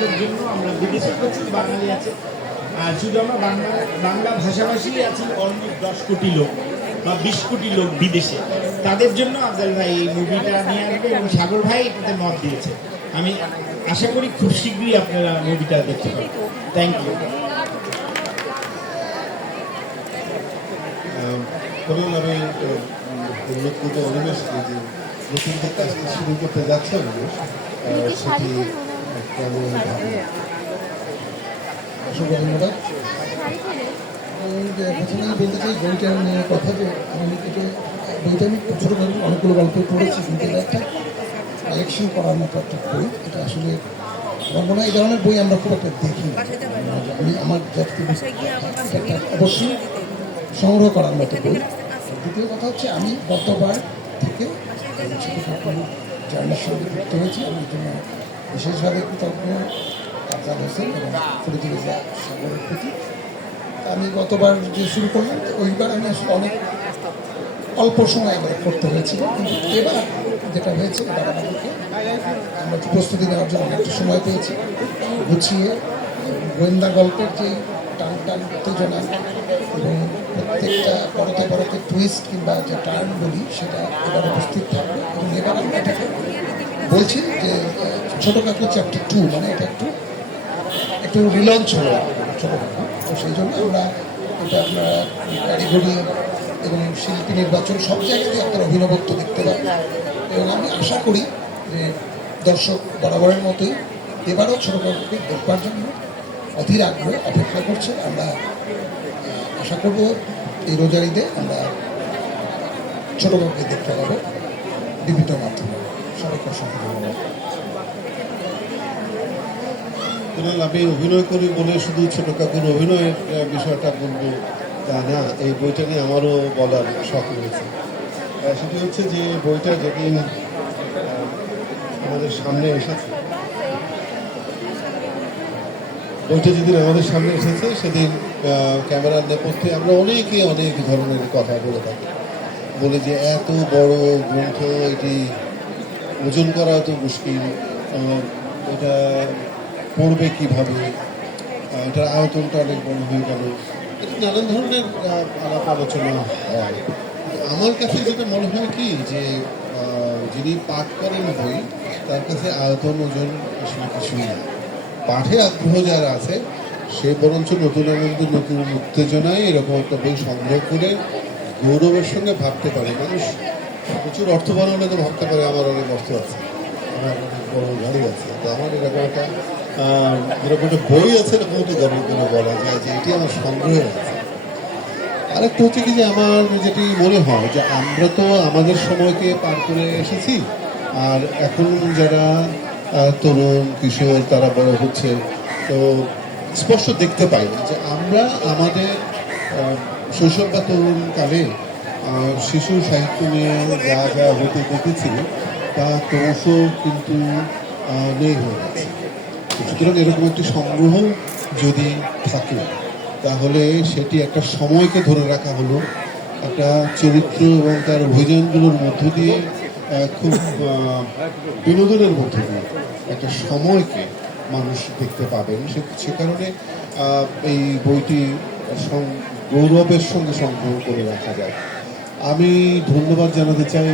বাঙালির জন্য আমরা বিদেশে প্রচুর বাঙালি আছে। আর শুধু আমরা বাংলা বাংলা ভাষাভাষী আছি অলমোস্ট দশ কোটি লোক বা বিশ কোটি লোক বিদেশে। তাদের জন্য আফজাল ভাই এই মুভিটা নিয়ে আসবে এবং সাগর ভাই এটাতে মত দিয়েছে। আমি আশা করি খুব শীঘ্রই আপনারা মুভিটা দেখতে পাবেন। থ্যাংক ইউ ধরুন আমি উল্লেখ করতে অনিমেষকে যে নতুন যে কাজটি শুরু করতে যাচ্ছে আহ, সেটি বলতে চাই বইটা কথা যে আমি করে অনেকগুলো গল্প পড়েছি কিন্তু একটা কালেকশন করার মতো একটা বই এটা আসলে মনে এই ধরনের বই আমরা খুব একটা দেখি আমি আমার অবশ্যই সংগ্রহ করার মতো বই দ্বিতীয় কথা হচ্ছে আমি গতবার থেকে জার্নার সঙ্গে যুক্ত হয়েছি। আমি বিশেষভাবে কৃতজ্ঞ আফজাল হোসেন এবং ফরিদুল সাগরের প্রতি। আমি গতবার যে শুরু করলাম ওইবার আমি আসলে অনেক অল্প সময় আমরা করতে হয়েছিল। কিন্তু এবার যেটা হয়েছে, এবার আমাদেরকে আমরা প্রস্তুতি নেওয়ার জন্য অনেকটা সময় পেয়েছি। গুছিয়ে গোয়েন্দা গল্পের যে টান টান উত্তেজনা এবং প্রত্যেকটা পরতে পরতে টুইস্ট কিংবা যে টার্ন বলি, সেটা এবার উপস্থিত থাকবে এবং এবার আমরা এটাকে বলছি যে আহ, ছোট কাকু চ্যাপ্টার টু মানে এটা একটু? একটু রিলঞ্চ হলো ছোটো তো সেই জন্য আমরা এটা আপনারা কারিগরি এবং শিল্পী নির্বাচন সব জায়গাতেই আপনারা অভিনবত্ব দেখতে পাবেন। এবং আমি আশা করি যে দর্শক বরাবরের মতোই এবারও ছোটো কাকুকে দেখবার জন্য অধীর আগ্রহে অপেক্ষা করছে আমরা আশা করব এই রোজারিতে আমরা ছোটো কাকুকে দেখতে পাবো বিভিন্ন মাধ্যমে। সবাইকে অসংখ্য ধন্যবাদ। ধরুন আমি অভিনয় করি বলে শুধু ছোট কাকুর অভিনয়ের বিষয়টা বলব তা না। এই বইটা নিয়ে আমারও বলার শখ রয়েছে। সেটি হচ্ছে যে বইটা যেদিন আমাদের সামনে এসেছে, বইটা যেদিন আমাদের সামনে এসেছে, সেদিন ক্যামেরার নেপথ্যে আমরা অনেকে অনেক ধরনের কথা বলে থাকি। বলে যে এত বড় গ্রন্থ, এটি ওজন করা তো মুশকিল এটা পড়বে কীভাবে? এটার আয়তনটা অনেক বড় হয়ে গেল। এটা নানান ধরনের আলাপ আলোচনা হয়। আমার কাছে যেটা মনে হয় কি যে যিনি পাঠ করেন বই, তার কাছে আয়তন, ওজন আসলে কিছুই না। পাঠে আগ্রহ যারা আছে, সে বরঞ্চ নতুন আনন্দ, নতুন উত্তেজনায় এরকম একটা বই সংগ্রহ করে গৌরবের সঙ্গে ভাবতে পারে। মানুষ প্রচুর অর্থ বানালে তো ভাবতে পারে, আমার অনেক অর্থ আছে, আমার অনেক বড় গাড়ি আছে। তো আমার এরকম একটা এরকম একটা বই আছে এরকম একটা করে বলা যায় যে এটি আমার সংগ্রহে আছে। আরেকটা হচ্ছে কি যে আমার যেটি মনে হয় যে আমরা তো আমাদের সময়কে পার করে এসেছি, আর এখন যারা তরুণ, কিশোর, তারা বড় হচ্ছে, তো স্পষ্ট দেখতে পাই যে আমরা আমাদের শৈশব বা তরুণকালে শিশু সাহিত্য নিয়ে যা যা হতে দেখেছি, তা ক্রমশ কিন্তু নেই হয়ে গেছে। সুতরাং এরকম একটি সংগ্রহ যদি থাকে, তাহলে সেটি একটা সময়কে ধরে রাখা হলো। একটা চরিত্র এবং তার অভিযানগুলোর মধ্য দিয়ে খুব বিনোদনের মধ্য দিয়ে একটা সময়কে মানুষ দেখতে পাবেন। সে সে কারণে এই বইটি গৌরবের সঙ্গে সংগ্রহ করে রাখা যায়। আমি ধন্যবাদ জানাতে চাই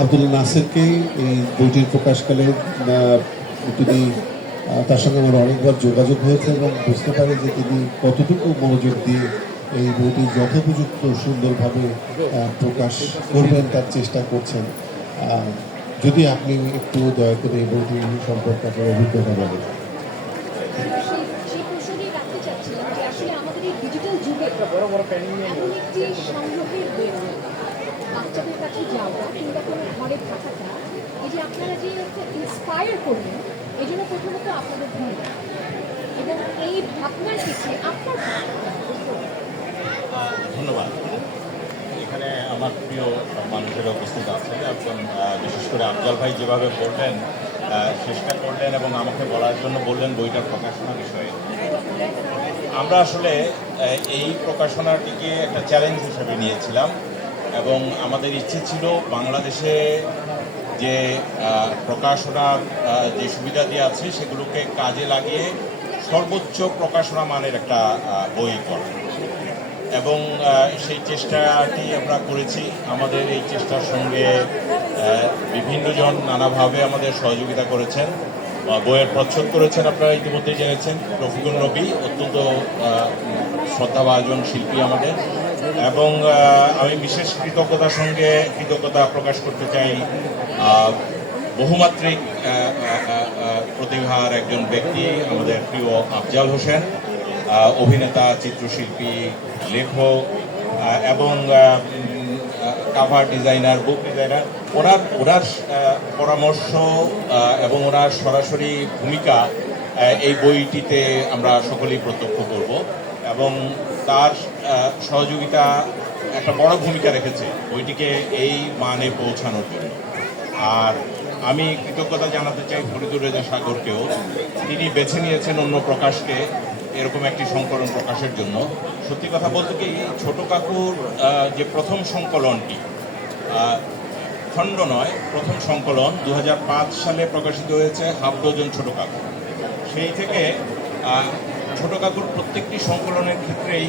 আব্দুল নাসেরকে এই বইটির প্রকাশকালে। তিনি তার সঙ্গে আমার অনেকবার যোগাযোগ হয়েছে এবং বুঝতে পারি যে তিনি কতটুকু মনোযোগ দিয়ে এই বইটি যথোপযুক্ত সুন্দরভাবে প্রকাশ করবেন, তার চেষ্টা করছেন। যদি আপনি একটু দয়া করে এই বইটি সম্পর্কে আপনার অভিজ্ঞতা বলেন। বাচ্চাদের কাছে যাওয়া কিংবা কোনো ঘরে থাকাটা এই যে আপনারা যে ইন্সপায়ার করলেন এই জন্য প্রথমত আপনাদের ধন্যবাদ। এবং এই ভাবনার পিছিয়ে আপনার ধন্যবাদ। এখানে আমার প্রিয় মানুষেরা উপস্থিত এবং আহ, বিশেষ করে আফজাল ভাই যেভাবে বললেন চেষ্টা করলেন এবং আমাকে বলার জন্য বললেন বইটার প্রকাশনা বিষয়ে। আমরা আসলে এই প্রকাশনাটিকে একটা চ্যালেঞ্জ হিসেবে নিয়েছিলাম এবং আমাদের ইচ্ছে ছিল বাংলাদেশে যে আহ, প্রকাশনার যে সুবিধা দিয়ে আছে সেগুলোকে কাজে লাগিয়ে সর্বোচ্চ প্রকাশনা মানের একটা বই করা এবং সেই চেষ্টাটি আমরা করেছি। আমাদের এই চেষ্টার সঙ্গে বিভিন্নজন নানাভাবে আমাদের সহযোগিতা করেছেন বইয়ের প্রচ্ছদ করেছেন আপনারা ইতিমধ্যে জেনেছেন। রফিকুল নবী অত্যন্ত শ্রদ্ধাভাজন শিল্পী আমাদের। এবং আমি বিশেষ কৃতজ্ঞতার সঙ্গে কৃতজ্ঞতা প্রকাশ করতে চাই বহুমাত্রিক প্রতিভার একজন ব্যক্তি, আমাদের প্রিয় আফজাল হোসেন অভিনেতা, চিত্রশিল্পী, লেখক এবং কাভার ডিজাইনার বুক ডিজাইনার ওনার ওনার পরামর্শ এবং ওনার সরাসরি ভূমিকা এই বইটিতে আমরা সকলেই প্রত্যক্ষ করব এবং তার সহযোগিতা, একটা বড় ভূমিকা রেখেছে বইটিকে এই মানে পৌঁছানোর জন্য। আর আমি কৃতজ্ঞতা জানাতে চাই ফরিদুর রেজা সাগরকেও। তিনি বেছে নিয়েছেন অন্য প্রকাশকে এরকম একটি সংকলন প্রকাশের জন্য। সত্যি কথা বলতে কি, ছোট কাকুর যে প্রথম সংকলনটি খণ্ড নয়, প্রথম সংকলন দু হাজার পাঁচ সালে প্রকাশিত হয়েছে হাফ ডজন ছোট কাকু। সেই থেকে ছোট কাকুর প্রত্যেকটি সংকলনের ক্ষেত্রেই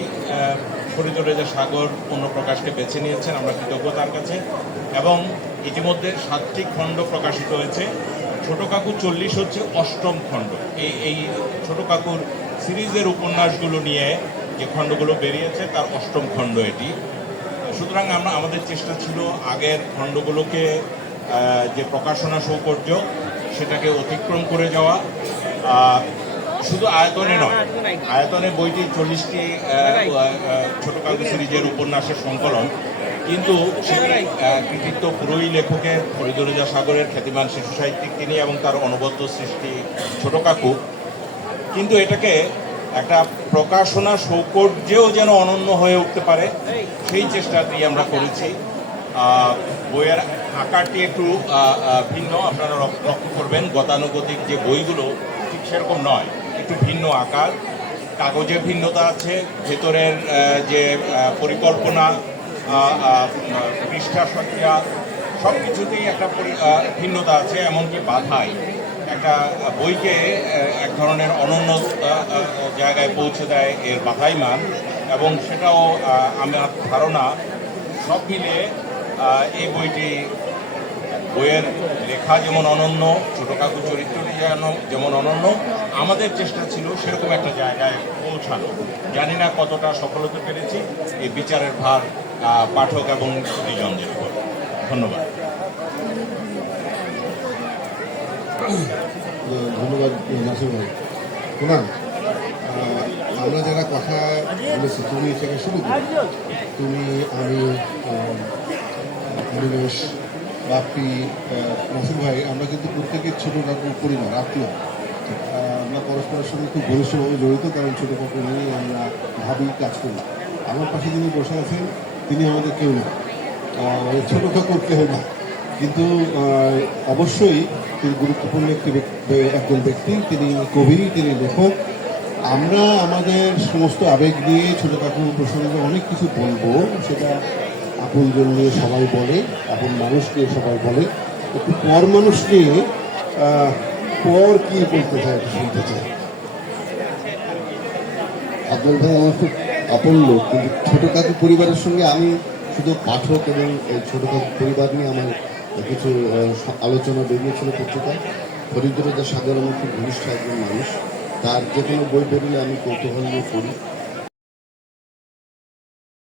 ফরিদুর রেজা সাগর প্রকাশকে বেছে নিয়েছেন, আমরা কৃতজ্ঞ তার কাছে। এবং ইতিমধ্যে সাতটি খণ্ড প্রকাশিত হয়েছে। ছোট কাকু চল্লিশ হচ্ছে অষ্টম খণ্ড। এই এই ছোট কাকুর সিরিজের উপন্যাসগুলো নিয়ে যে খণ্ডগুলো বেরিয়েছে, তার অষ্টম খণ্ড এটি। সুতরাং আমরা, আমাদের চেষ্টা ছিল আগের খণ্ডগুলোকে যে প্রকাশনা সৌকর্য, সেটাকে অতিক্রম করে যাওয়া। শুধু আয়তনে নয়, আয়তনে বইটি চল্লিশটি ছোট কাগজ সিরিজের উপন্যাসের সংকলন। কিন্তু সেটি কৃতিত্ব পুরোই লেখকের ফরিদুরজা সাগরের খ্যাতিমান শিশু সাহিত্যিক তিনি এবং তার অনবদ্য সৃষ্টি ছোট কাকু কিন্তু এটাকে একটা প্রকাশনা সৌকর্যেও যেন অনন্য হয়ে উঠতে পারে, সেই চেষ্টাটি আমরা করেছি। বইয়ের আকারটি একটু ভিন্ন, আপনারা লক্ষ লক্ষ্য করবেন, গতানুগতিক যে বইগুলো, ঠিক সেরকম নয়। একটু ভিন্ন আকার। কাগজে ভিন্নতা আছে, ভেতরের যে পরিকল্পনা পৃষ্ঠা সজ্জা সব কিছুতেই একটা ভিন্নতা আছে, এমনকি বাধাই। একটা বইকে এক ধরনের অনন্য জায়গায় পৌঁছে দেয় এর বাধাই মান, এবং সেটাও আমার ধারণা সব মিলিয়ে এই বইটি বইয়ের লেখা যেমন অনন্য ছোট কাকু চরিত্রটি যেন যেমন অনন্য আমাদের চেষ্টা ছিল সেরকম একটা জায়গায় পৌঁছানো। জানি না কতটা সফল হতে পেরেছি এই বিচারের ভার পাঠক এবং শ্রীজনদের উপর। ধন্যবাদ। ধন্যবাদ নাসির ভাই। শোনান আমরা যারা কথা বলেছি তুমি থেকে শুরু। তুমি আমি আহ, বাপ্পি নাসির ভাই, আমরা কিন্তু প্রত্যেকের ছোটো কাকুর পরিবার, আত্মীয়। আমরা পরস্পরের সঙ্গে খুব ঘনিষ্ঠভাবে জড়িত, কারণ ছোটো কাকু নিয়েই আমরা ভাবি, কাজ করি। আমার পাশে যিনি বসে আছেন, তিনি আমাদের কেউ না। ছোটো কাকুর কেউ না। কিন্তু অবশ্যই তিনি গুরুত্বপূর্ণ একটি একজন ব্যক্তি, তিনি কবি, তিনি লেখক। আমরা আমাদের সমস্ত আবেগ নিয়ে ছোটো কাকু প্রসঙ্গে অনেক কিছু বলব, সেটা আপনজন নিয়ে সবাই বলে আপন মানুষ নিয়ে সবাই বলে। একটু পর মানুষ নিয়ে পর কি বলতে চায় একটু শুনতে চাই। আব্দুল ভাই আমার খুব আপন লোক, কিন্তু ছোট কাকু পরিবারের সঙ্গে আমি শুধু পাঠক এবং ছোট কাকু পরিবার নিয়ে আমার কিছু আলোচনা বেরিয়েছিল পত্রিকায় ফরিদুরের সাগর আমার খুব ঘনিষ্ঠ একজন মানুষ, তার যে কোনো বই বেরোলে আমি কৌতূহল নিয়ে পড়ি।